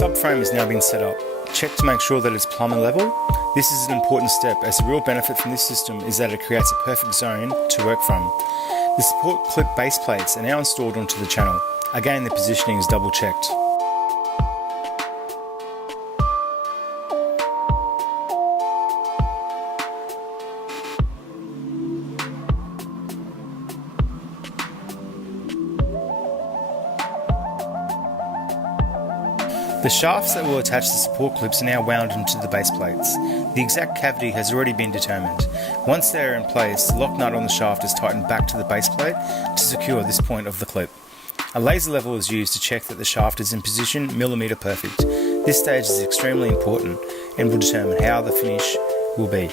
subframe has now been set up. Check to make sure that it's plumber level. This is an important step as the real benefit from this system is that it creates a perfect zone to work from. The support clip base plates are now installed onto the channel. Again, the positioning is double checked. The shafts that will attach the support clips are now wound into the base plates. The exact cavity has already been determined. Once they are in place, the lock nut on the shaft is tightened back to the base plate to secure this point of the clip. A laser level is used to check that the shaft is in position millimetre perfect. This stage is extremely important and will determine how the finish will be.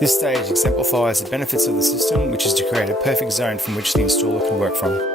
This stage exemplifies the benefits of the system, which is to create a perfect zone from which the installer can work from.